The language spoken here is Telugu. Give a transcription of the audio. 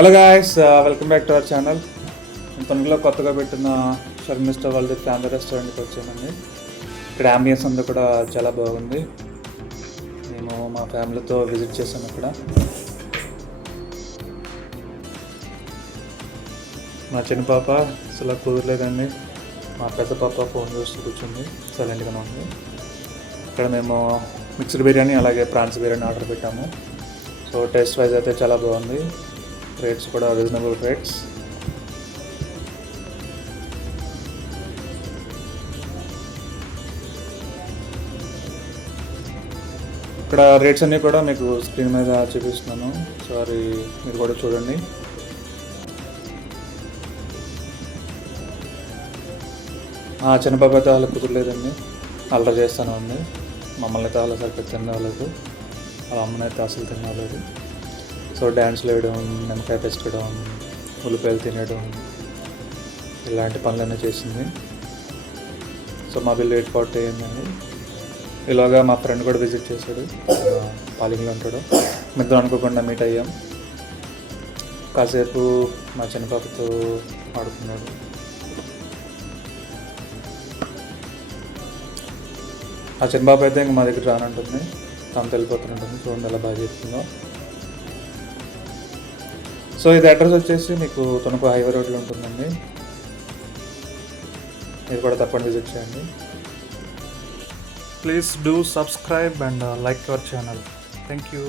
Hello guys, welcome back to our channel. తొందరలో కొత్తగా పెట్టిన షర్మిస్టా వాళ్ళది ఫ్యామిలీ రెస్టారెంట్కి వచ్చామండి. ఇక్కడ అంబియన్స్ అంతా కూడా చాలా బాగుంది. మేము మా ఫ్యామిలీతో విజిట్ చేసాము. ఇక్కడ మా చిన్న పాప అసలు కుదరలేదండి. మా పెద్ద పాప ఫోన్ చూస్తూ కూర్చుంది, సైలెంట్గానే ఉంది. ఇక్కడ మేము మిక్స్డ్ బిర్యానీ అలాగే ప్రాన్స్ బిర్యానీ ఆర్డర్ పెట్టాము. సో టేస్ట్ వైజ్ అయితే చాలా బాగుంది. రేట్స్ కూడా రీజనబుల్ రేట్స్. ఇక్కడ రేట్స్ అన్నీ కూడా మీకు స్క్రీన్ మీద చూపిస్తున్నాను, సారీ మీరు కూడా చూడండి. చిన్నపాప అయితే వాళ్ళకి కుదరలేదండి, అల్లరి చేస్తూనే ఉంది. మమ్మల్ని అయితే వాళ్ళ సరిగ్గా తినలేదు, వాళ్ళ అమ్మని అయితే అసలు తినలేదు. సో డ్యాన్స్లు వేయడం, నిమ్మకాయ పెంచడం, ఉల్లిపాయలు తినడం, ఇలాంటి పనులన్నీ చేసింది. సో మా బిల్లు 840 అయిందండి. ఇలాగా మా ఫ్రెండ్ కూడా విజిట్ చేశాడు, పాలింగ్లో ఉంటాడు. మిద్దరు అనుకోకుండా మీట్ అయ్యాం. కాసేపు మా చిన్న పాపతో ఆడుకున్నాడు. ఆ చిన్న పాప అయితే ఇంకా మా దగ్గర రానంటుంది, తను వెళ్ళిపోతుంటుంది. చూడండి ఎలా బాగా చెప్తుందో. సో ఇది అడ్రస్ వచ్చేసి మీకు తణుకు హైవే రోడ్లో ఉంటుందండి. మీరు కూడా తప్పకుండా విజిట్ చేయండి. Please do subscribe and like our channel. Thank you.